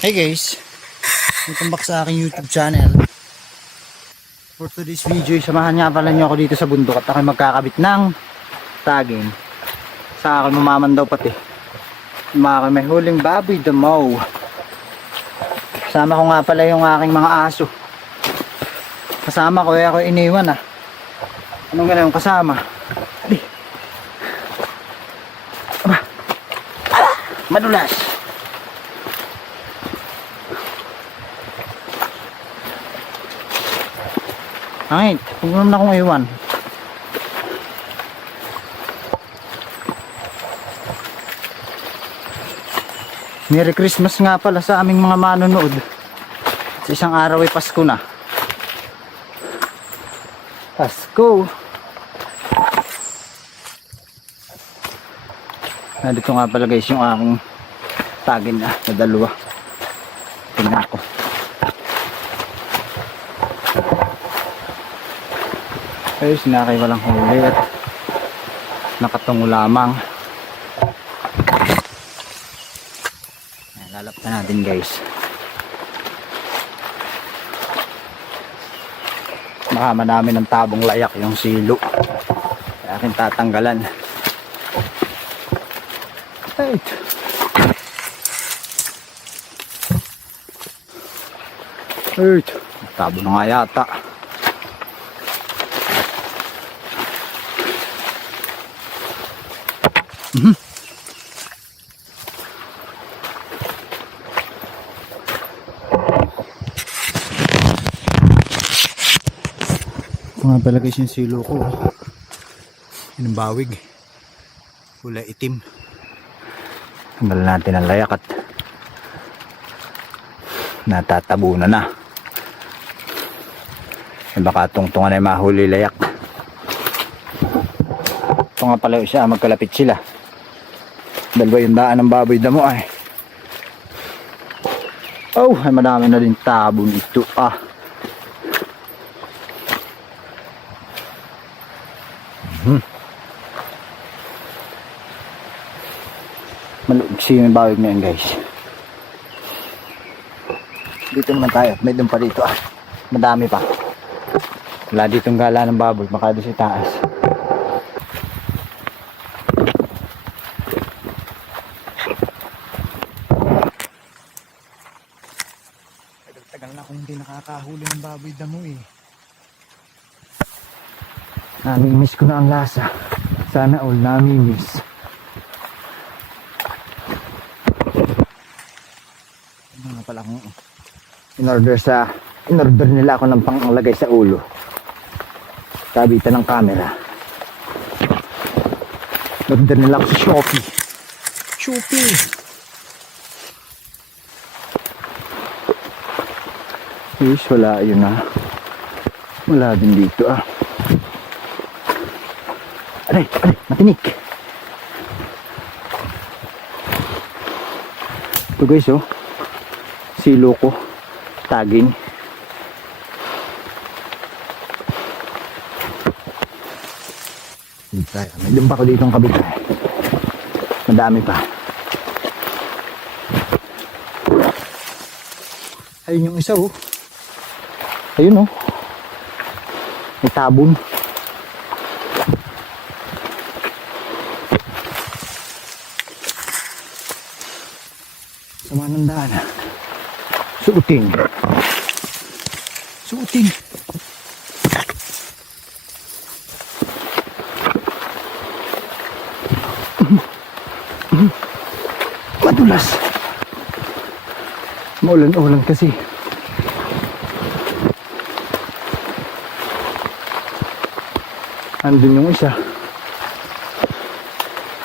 Hey guys, welcome back sa aking YouTube channel. For today's video, samahan nga pala niyo ako dito sa bundok at ako magkakabit ng tagin. Sa akin mamaman daw pati. Mga may huling baboy damaw. Kasama ko nga pala yung aking mga aso. Kasama ko, eh ako iniwan ah. Anong ganun kasama? Abi. Aba. Aba. Madulas. Ay, huwag naman akong iwan. Merry Christmas nga pala sa aming mga manonood. Sa isang araw ay Pasko na. Pasko. Nandito nga pala guys yung aking tagin na, na dalawa. Tingnan ko. Ay, sinakay walang huli at nakatungo lamang. Ayan, Lalaptan natin guys. Baka madami ng tabong layak yung silo. Kaya akin tatanggalan. Right. Right. Tabo na nga yata. Mga pala guys yung silo ko. oh. Yun ang bawig. Kulay itim. Tanggal natin ang layak at natatabunan na. Eh, baka tungtungan ay mahuli layak. Ito nga pala siya, magkalapit sila. Dalawa yung daan ng baboy damo ay. Oh, ay madami na din tabon ito ah. Malugsi yung bawig na yan guys. Dito naman tayo. May doon pa dito ah. Madami pa. Wala ditong gala ng baboy. Baka doon sa taas. Tagal na akong hindi nakakahuli ng baboy damo eh. Namimiss ko na ang lasa. Sana all namimiss. Ano nga pala kung in order sa in order nila ako ng panglagay sa ulo. Kabitan ng camera. Order nila ako sa Shopee. Shopee! Yes, wala yun ah. Wala din dito ah. Aray, aray, matinik. Ito guys oh. Silo ko. Taging. May lumpa ko dito ang kabila. Madami pa. Ayun yung isa oh ayun oh may tabon sama ng daan Suuting. Suuting. Madulas. Maulan-ulan kasi. Andun yung isa.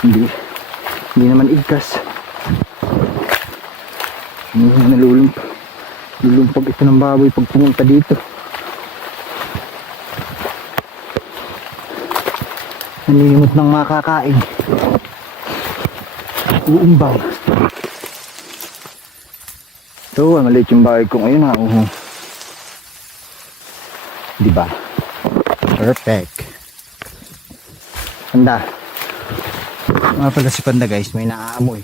Hindi. Hindi naman igkas. Hindi na nalulumpa. Lulumpag ito ng baboy pag pumunta dito. Naninimot ng makakain. Uumbang. Ito, maliit yung bahay ko ngayon ha. Uh. Diba? Perfect. Panda. Mga pala si Panda guys, may naaamoy.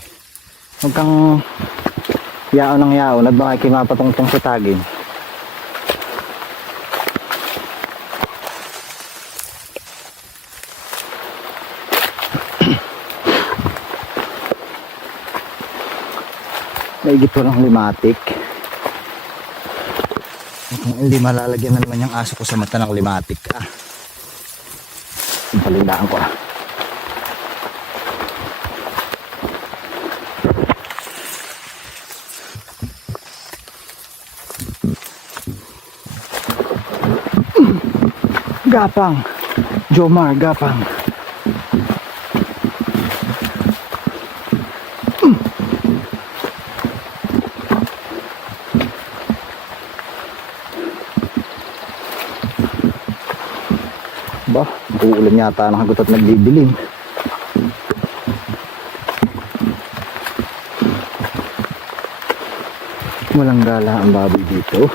Huwag kang Yao ng yao, at baka kayo mapatungtong sa tagin. Naigit ko ng limatik. Hindi malalagyan na naman yung aso ko sa mata ng limatik. Ah. Palindahan ko ah. Gapang. Jomar, gapang. Ba, uulan yata ng hagot at nagdidilim. Walang gala ang baboy dito.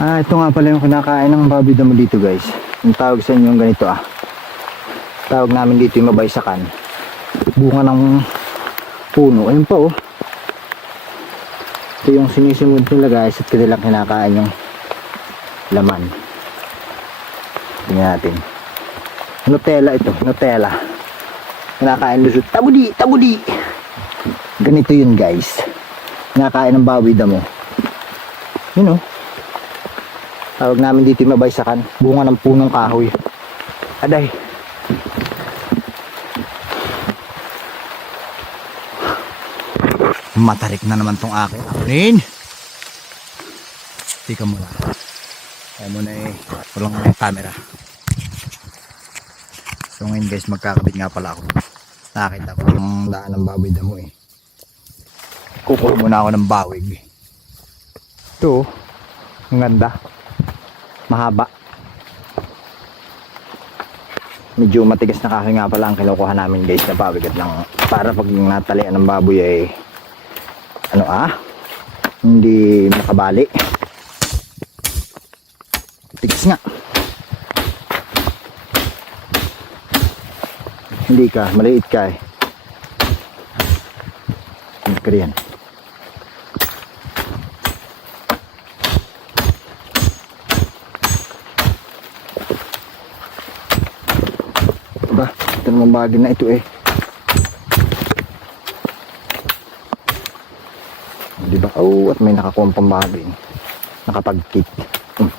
Ah, ito nga pala yung kinakain ng baboy damo dito guys. Yung tawag sa inyo ganito ah. Tawag namin dito yung mabaysakan. Bunga ng puno. Ayun pa oh. Ito yung sinisimod nila guys at kanilang kinakain yung laman. Tingnan natin. Nutella ito. Nutella. Kinakain lusot. Tabudi! Tabudi! Ganito yun guys. Kinakain ng baboy damo. Yun oh. Tawag namin dito yung mabaysakan. Bunga ng punong kahoy. Aday. Matarik na naman tong akin. Akin. Tika lang. Kaya mo na eh. Walang camera. So ngayon guys, magkakabit nga pala ako. Nakita ko yung daan ng baboy damo eh. Kukuha muna ako ng bawig. Ito, ang ganda mahaba medyo matigas na kahoy nga pala ang kinukuha namin guys na pabigat lang para pag natalian ng baboy ay ano ah? Hindi makabali. Tigas nga. Hindi ka. Maliit ka eh. Hindi ka riyan? Ba ito naman bagay na ito eh di ba? Oh at may nakakuha pang bagay. Nakapagkit hmm.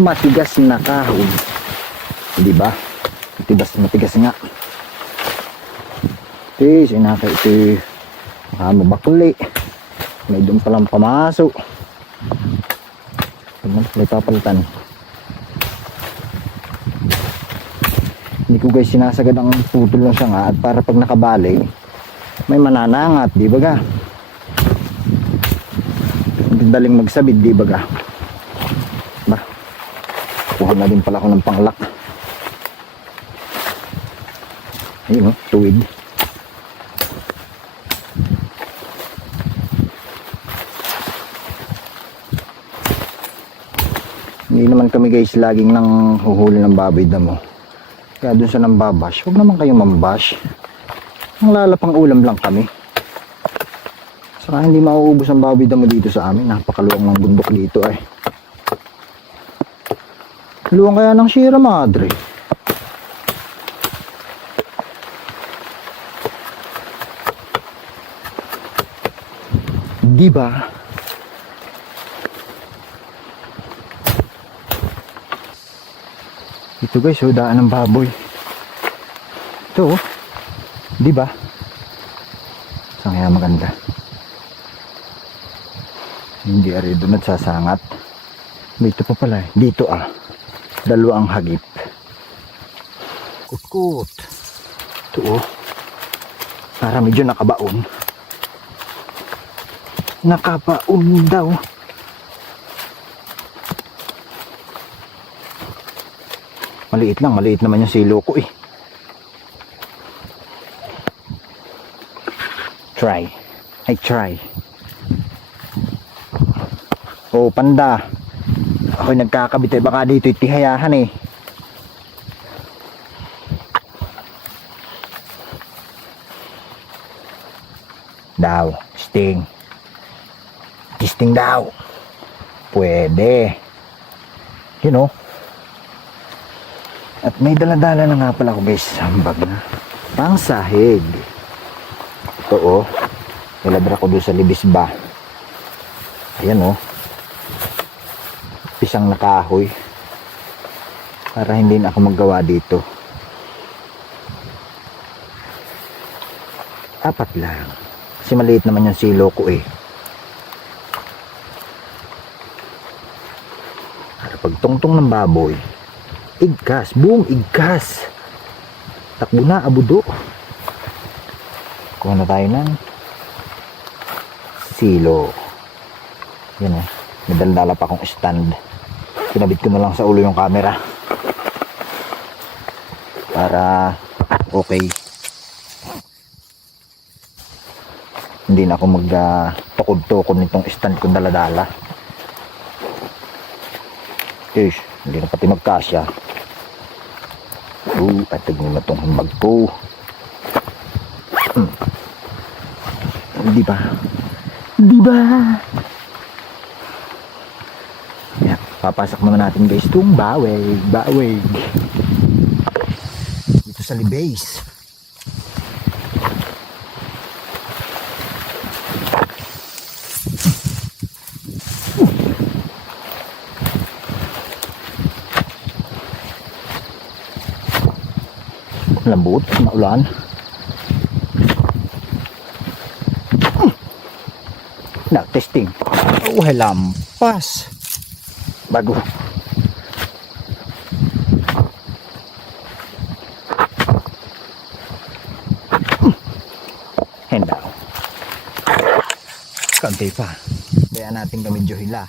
matigas na kahon. Di ba? Matigas matigas nga. Eh sinaka ito ah, mabakli. May doon palang pamasok Tignan, may papalitan. Hindi ko guys sinasagad ang putol ng sanga at para pag nakabali, may mananangat, di ba ga? Daling magsabid, di ba ga? Ba? Kuha na din pala ako ng panglak. Ayun o, tuwid. Hindi naman kami guys laging nang huhuli ng baboy damo. Kaya dun sa nang babash, huwag naman kayong mambash. Ang lalapang ulam lang kami. Saka hindi mauubos ang baboy damo dito sa amin. Napakaluwang ng bundok dito ay. Luwang kaya ng Sierra Madre. Di ba? Ito guys, oh, daan ng baboy. Ito, oh. Di ba? Saan kaya maganda? Hindi ari doon nagsasangat. Dito pa pala eh. Dito ah. Dalawa ang hagip. Kutkut. Ito oh. Para medyo nakabaon. Nakabaon daw. Maliit lang, maliit naman yung silo ko eh. Try. I try. Oh, panda. Ako'y nagkakabit eh. Baka dito itihayahan eh. Daw, sting. Sting daw. Pwede. You know. May daladala na nga pala ko guys. Hambag na. Pang sahig. Ito oh. Nilabra ko doon sa libis ba. Ayan oh. Pisang nakahoy. Para hindi na ako maggawa dito. Apat lang. Kasi maliit naman yung silo ko eh. Para pagtungtong ng baboy, igkas, buong igkas. Takbo na, abudo. Kuha na tayo ng silo. Yan o. May daldala pa akong stand. Kinabit ko na lang sa ulo yung camera. Para okay. Hindi na ako mag uh, tukod-tukod nitong stand kong daladala. Ish, hindi na pati magkasya. Oo, atag mo na tong hambag. Hmm. Di ba? Di ba? Yeah, papasak muna natin guys itong baweg, baweg. Dito sa libase. Lambot, na testing oh lampas bago. Henda. Kante pa. Kaya natin kami hila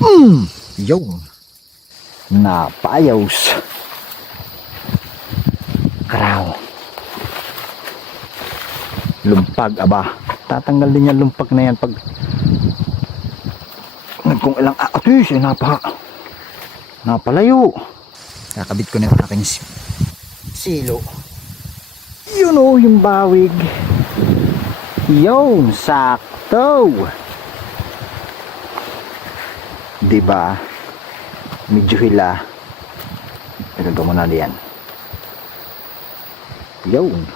mm, yung napayos lumpag aba. Tatanggal din yung lumpag na yan pag kung ilang atis eh napa. Napalayo. Kakabit ko na yung aking si- silo. Yun o yung bawig. Yun sakto. Diba? Medyo hila. Nagagawa mo na diyan yun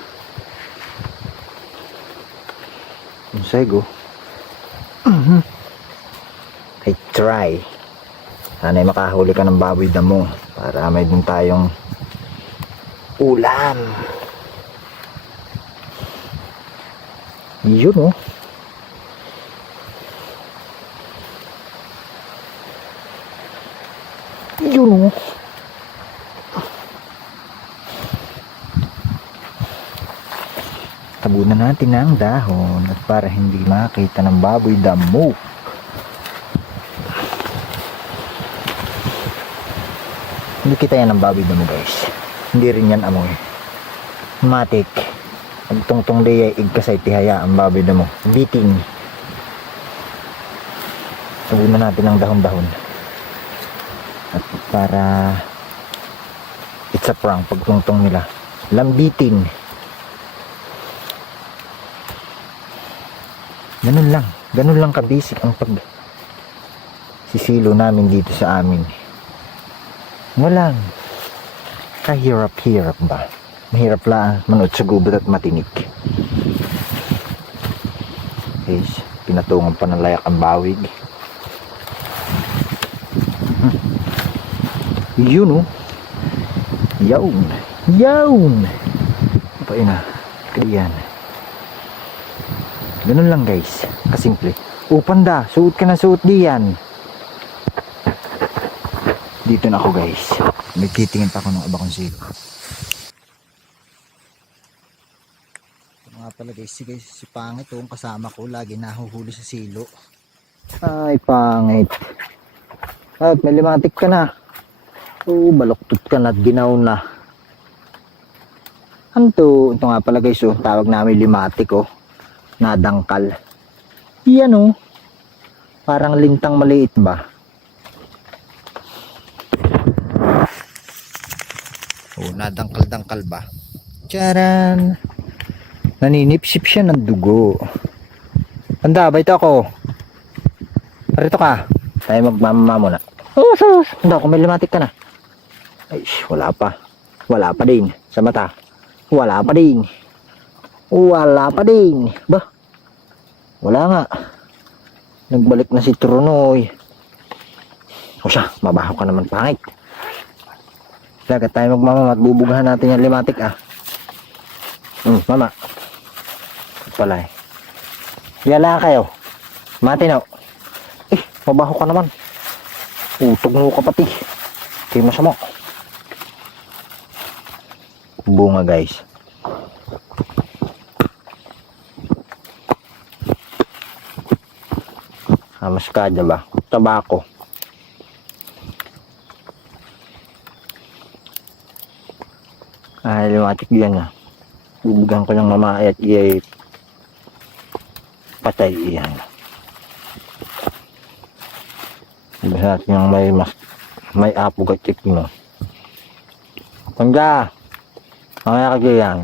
Unsay go? Mhm. I try. Sana'y makahuli ka ng baboy damo para may din tayong ulam. Yun oh. Yun oh. Tabunan natin ang dahon at para hindi makita ng baboy damo. Hindi kita yan ng baboy damo guys. Hindi rin yan amoy. Matik. Ang tungtong day ay igkasay tihaya ang baboy damo. Biting. Tabunan natin ang dahon-dahon. At para it's a prank pagtungtong nila. Lambitin Ganun lang. Ganun lang kabisik ang pag sisilo namin dito sa amin. Walang kahirap-hirap ba? Mahirap lang manood sa gubat at matinik. Guys, pinatungan pa ng layak ang bawig. Hmm. Yun oh. Yawn. Yawn. Apa yun ah? Kaya yan. Ganun lang guys. Kasimple. O panda, suot ka na suot diyan. Dito na ako guys. May titingin pa ako ng abakong silo. Ito nga pala guys, si, guys, si Pangit oh, ang kasama ko. Lagi nahuhuli sa silo. Ay, Pangit. At may limatik ka na. Oh, baloktot ka na at ginaw na. Ano to? Ito nga pala guys, oh, tawag namin limatik oh nadangkal. Yan oh. Parang lintang maliit ba? Oh, nadangkal-dangkal ba? Charan! Naninipsip siya ng dugo. Tanda, ba ito ako? Parito ka. Tayo magmamama muna. Oh, sus! Tanda, kung may limatik ka na. Ay, wala pa. Wala pa din. Sa mata. Wala pa din. Wala pa din. Ba? Wala nga. Nagbalik na si Trunoy. O siya, mabaho ka naman pangit. Dagat tayo magmama at bubugahan natin yung limatik ah. Hmm, mama. Pala eh. Yala kayo. Matinaw. Eh, mabaho ka naman. Utog mo ka pati. Kaya masama. Bunga guys. Ka ba? Tabako. Ay, limatik yan ah. Bubugan ko ng mamaya at iyay patay iyan. Iba natin yung may mas may apo gatik mo. Tangga! Mamaya ka yan.